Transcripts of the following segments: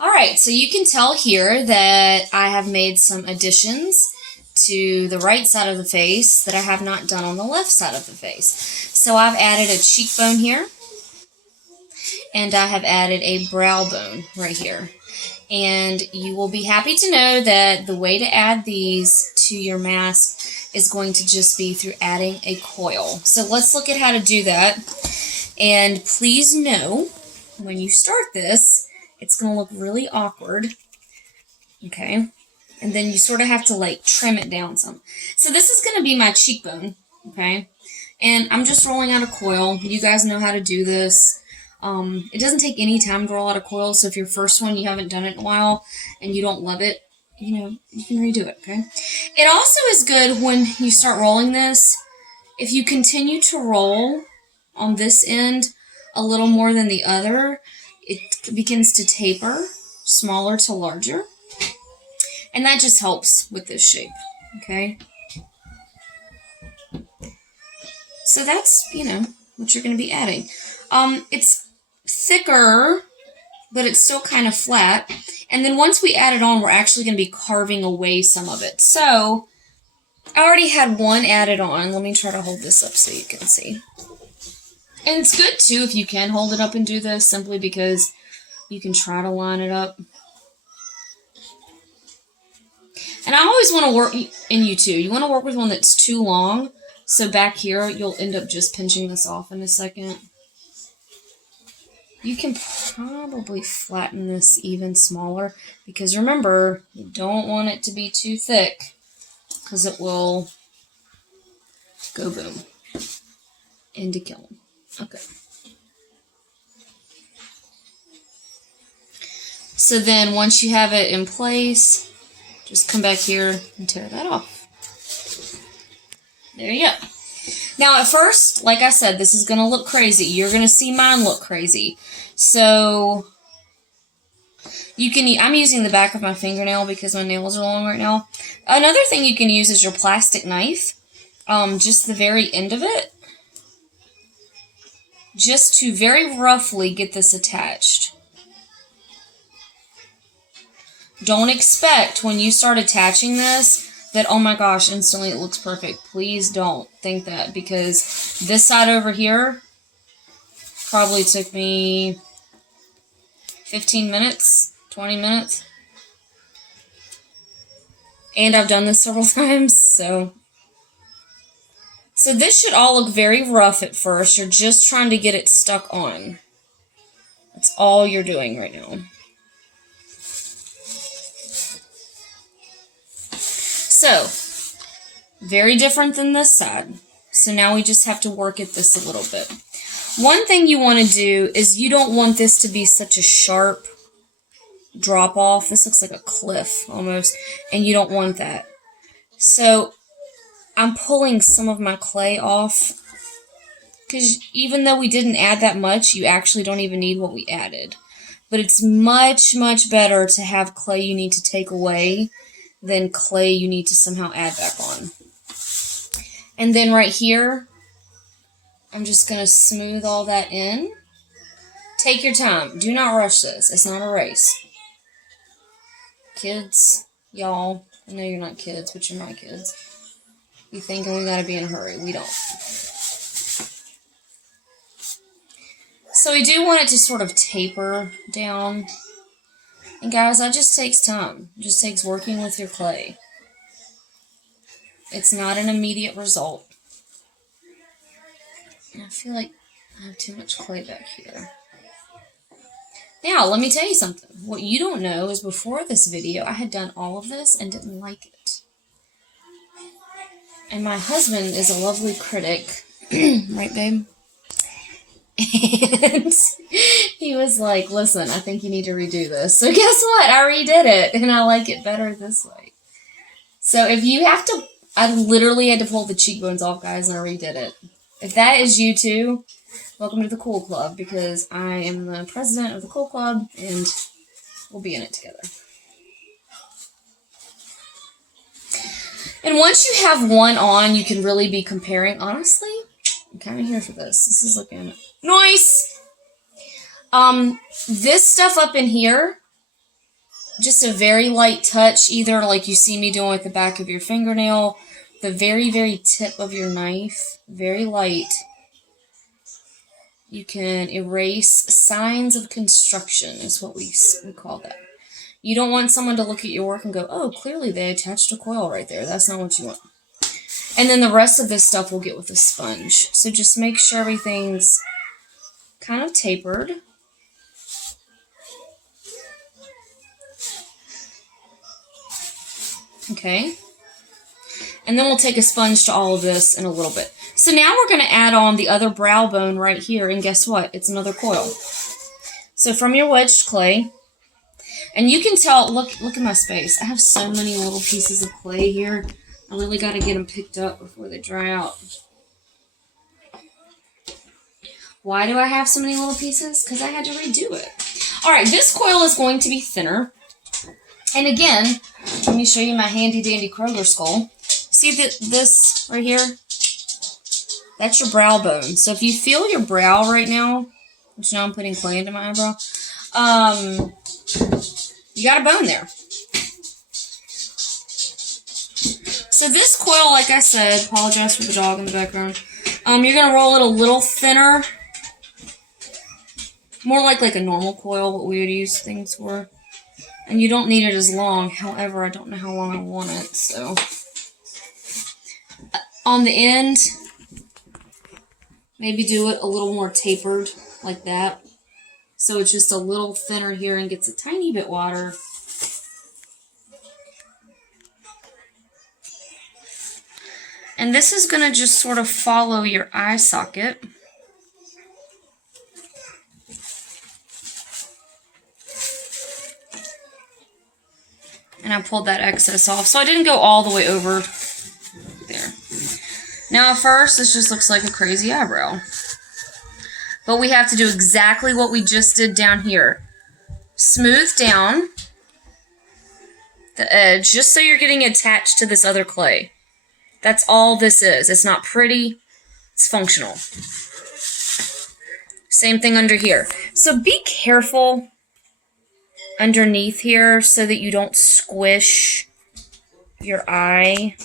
Alright, so you can tell here that I have made some additions to the right side of the face that I have not done on the left side of the face. So I've added a cheekbone here, and I have added a brow bone right here. And you will be happy to know that the way to add these to your mask is going to just be through adding a coil. So let's look at how to do that. And please know, when you start this, it's going to look really awkward. Okay? And then you sort of have to like trim it down some. So this is going to be my cheekbone. Okay? And I'm just rolling out a coil. You guys know how to do this. It doesn't take any time to roll out a coil, so if your first one you haven't done it in a while and you don't love it, you can redo it, okay? It also is good when you start rolling this, if you continue to roll on this end a little more than the other, it begins to taper, smaller to larger, and that just helps with this shape, okay? So that's, what you're going to be adding. It's thicker, but it's still kind of flat. And then once we add it on, we're actually going to be carving away some of it. So I already had one added on. Let me try to hold this up so you can see. And it's good too if you can hold it up and do this, simply because you can try to line it up. And I always want to work, and you too, you want to work with one that's too long. So back here, you'll end up just pinching this off in a second. You can probably flatten this even smaller, because remember, you don't want it to be too thick, because it will go boom into kiln. Okay. So then once you have it in place, just come back here and tear that off. There you go. Now, at first, like I said, this is going to look crazy. You're going to see mine look crazy. So, I'm using the back of my fingernail because my nails are long right now. Another thing you can use is your plastic knife. Just the very end of it. Just to very roughly get this attached. Don't expect when you start attaching this that, oh my gosh, instantly it looks perfect. Please don't think that, because this side over here probably took me 15 minutes, 20 minutes. And I've done this several times, so this should all look very rough at first. You're just trying to get it stuck on. That's all you're doing right now. So, very different than this side. So now we just have to work at this a little bit. One thing you want to do is you don't want this to be such a sharp drop off. This looks like a cliff almost, and you don't want that. So I'm pulling some of my clay off, because even though we didn't add that much, you actually don't even need what we added. But it's much, much better to have clay you need to take away than clay you need to somehow add back on. And then right here, I'm just going to smooth all that in. Take your time. Do not rush this. It's not a race. Kids, y'all, I know you're not kids, but you're my kids. You thinking we gotta be in a hurry. We don't. So we do want it to sort of taper down. And guys, that just takes time. It just takes working with your clay. It's not an immediate result. I feel like I have too much clay back here. Now, let me tell you something. What you don't know is before this video, I had done all of this and didn't like it. And my husband is a lovely critic. Right, babe? And he was like, listen, I think you need to redo this. So guess what? I redid it, and I like it better this way. So if you have to, I literally had to pull the cheekbones off, guys, and I redid it. If that is you too, welcome to the Cool Club, because I am the president of the Cool Club, and we'll be in it together. And once you have one on, you can really be comparing. Honestly, I'm kind of here for this. This is looking nice. This stuff up in here just a very light touch, either like you see me doing with the back of your fingernail, the very, very tip of your knife, very light. You can erase signs of construction is what we call that. You don't want someone to look at your work and go, oh, clearly they attached a coil right there. That's not what you want. And then the rest of this stuff we'll get with a sponge. So just make sure everything's kind of tapered. Okay. And then we'll take a sponge to all of this in a little bit. So now we're going to add on the other brow bone right here. And guess what? It's another coil. So from your wedged clay, and you can tell, look at my space. I have so many little pieces of clay here. I really got to get them picked up before they dry out. Why do I have so many little pieces? Because I had to redo it. All right, this coil is going to be thinner. And again, let me show you my handy dandy Kroger skull. See this right here? That's your brow bone. So if you feel your brow right now, which now I'm putting clay into my eyebrow, you got a bone there. So this coil, like I said, apologize for the dog in the background. You're going to roll it a little thinner. More like a normal coil, what we would use things for. And you don't need it as long. However, I don't know how long I want it, so. On the end, maybe do it a little more tapered, like that. So it's just a little thinner here and gets a tiny bit wider. And this is going to just sort of follow your eye socket. And I pulled that excess off. So I didn't go all the way over there. Now at first, this just looks like a crazy eyebrow. But we have to do exactly what we just did down here. Smooth down the edge, just so you're getting attached to this other clay. That's all this is. It's not pretty, it's functional. Same thing under here. So be careful underneath here so that you don't squish your eye.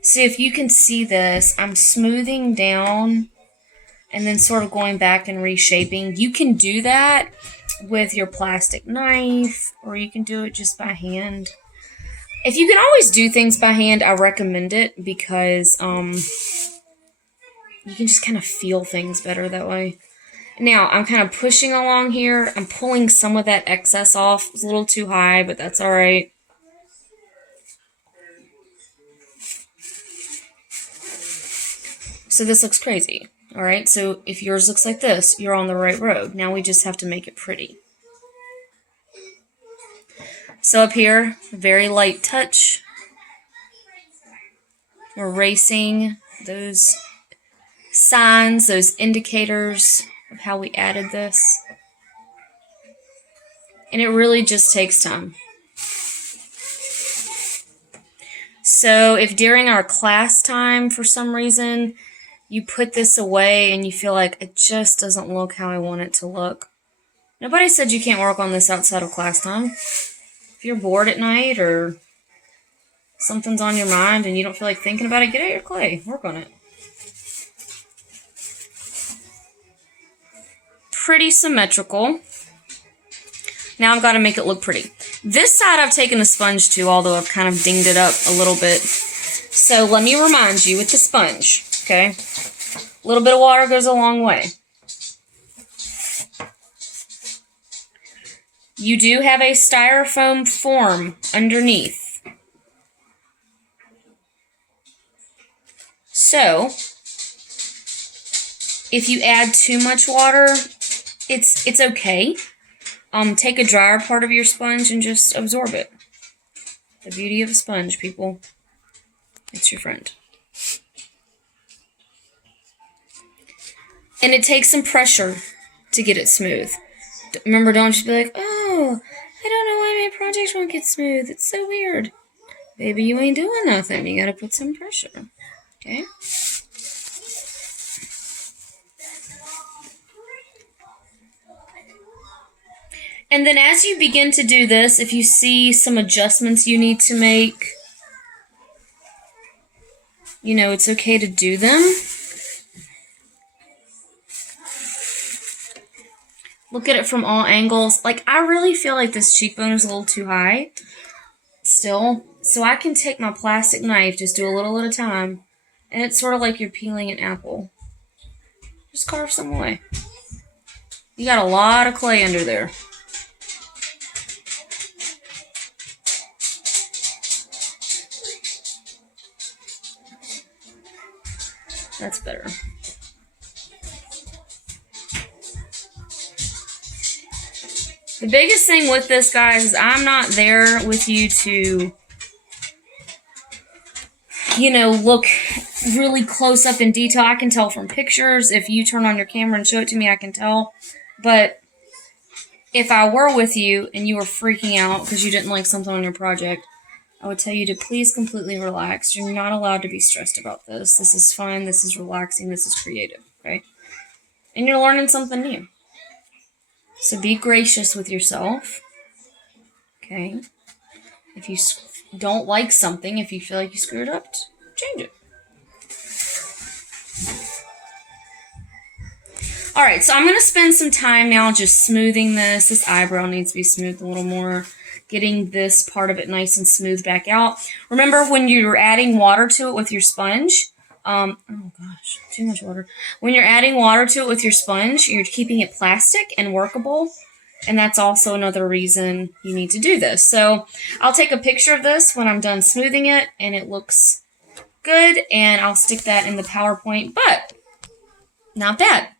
See, if you can see this, I'm smoothing down and then sort of going back and reshaping. You can do that with your plastic knife, or you can do it just by hand. If you can always do things by hand, I recommend it because you can just kind of feel things better that way. Now, I'm kind of pushing along here. I'm pulling some of that excess off. It's a little too high, but that's all right. So this looks crazy. All right, so if yours looks like this, you're on the right road. Now we just have to make it pretty. So up here, very light touch. Erasing those signs, those indicators of how we added this. And it really just takes time. So if during our class time, for some reason, you put this away and you feel like it just doesn't look how I want it to look. Nobody said you can't work on this outside of class time. If you're bored at night or something's on your mind and you don't feel like thinking about it, get out your clay. Work on it. Pretty symmetrical. Now I've got to make it look pretty. This side I've taken a sponge to, although I've kind of dinged it up a little bit. So let me remind you with the sponge, okay? A little bit of water goes a long way. You do have a styrofoam form underneath. So, if you add too much water, it's okay. Take a drier part of your sponge and just absorb it. The beauty of a sponge, people. It's your friend. And it takes some pressure to get it smooth. Remember, don't just be like, oh, I don't know why my project won't get smooth. It's so weird. Baby, you ain't doing nothing. You gotta put some pressure. Okay? And then as you begin to do this, if you see some adjustments you need to make, you know, it's okay to do them. Look at it from all angles. Like, I really feel like this cheekbone is a little too high still. So I can take my plastic knife, just do a little at a time, and it's sort of like you're peeling an apple. Just carve some away. You got a lot of clay under there. That's better. The biggest thing with this, guys, is I'm not there with you to, you know, look really close up in detail. I can tell from pictures. If you turn on your camera and show it to me, I can tell. But if I were with you and you were freaking out because you didn't like something on your project, I would tell you to please completely relax. You're not allowed to be stressed about this. This is fun. This is relaxing. This is creative, okay? And you're learning something new. So be gracious with yourself, okay? If you don't like something, if you feel like you screwed up, change it. Alright, so I'm going to spend some time now just smoothing this. This eyebrow needs to be smoothed a little more. Getting this part of it nice and smooth back out. Remember when you're adding water to it with your sponge, oh gosh, too much water. When you're adding water to it with your sponge, you're keeping it plastic and workable. And that's also another reason you need to do this. So I'll take a picture of this when I'm done smoothing it and it looks good. And I'll stick that in the PowerPoint, but not bad.